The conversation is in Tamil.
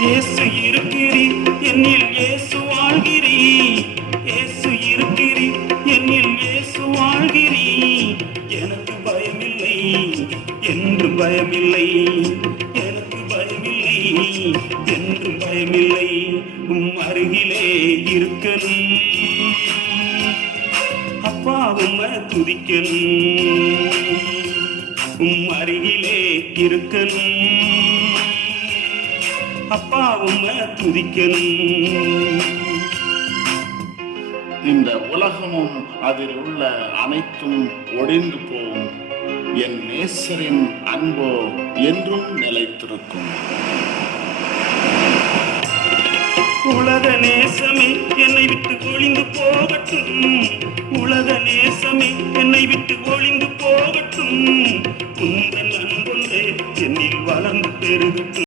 இயேசு இருக்கிறீர் என்னில் இயேசு வாழ்கிறீர். இயேசு இருக்கிறீர் என்னில் இயேசு வாழ்கிறீர். எனக்கு பயமில்லை, என்றும் பயமில்லை. எனக்கு பயமில்லை, என்றும் பயமில்லை. அருகிலே இருக்கணும் அப்பா, உம்மை துதிக்கணும். அருகிலே இருக்கணும் அப்பா, உம்மை துதிக்கணும். இந்த உலகமும் அதில் உள்ள அனைத்தும் ஒழிந்து போகும். என் நேசரின் அன்போ என்றும் நிலைத்திருக்கும். உலக நேசமே என்னை விட்டு ஒளிந்து போகட்டும். உலக நேசமே என்னை விட்டு ஒளிந்து போகட்டும். உந்தன் அன்பொன்றே என்னில் வளர்ந்து பெருகட்டும்.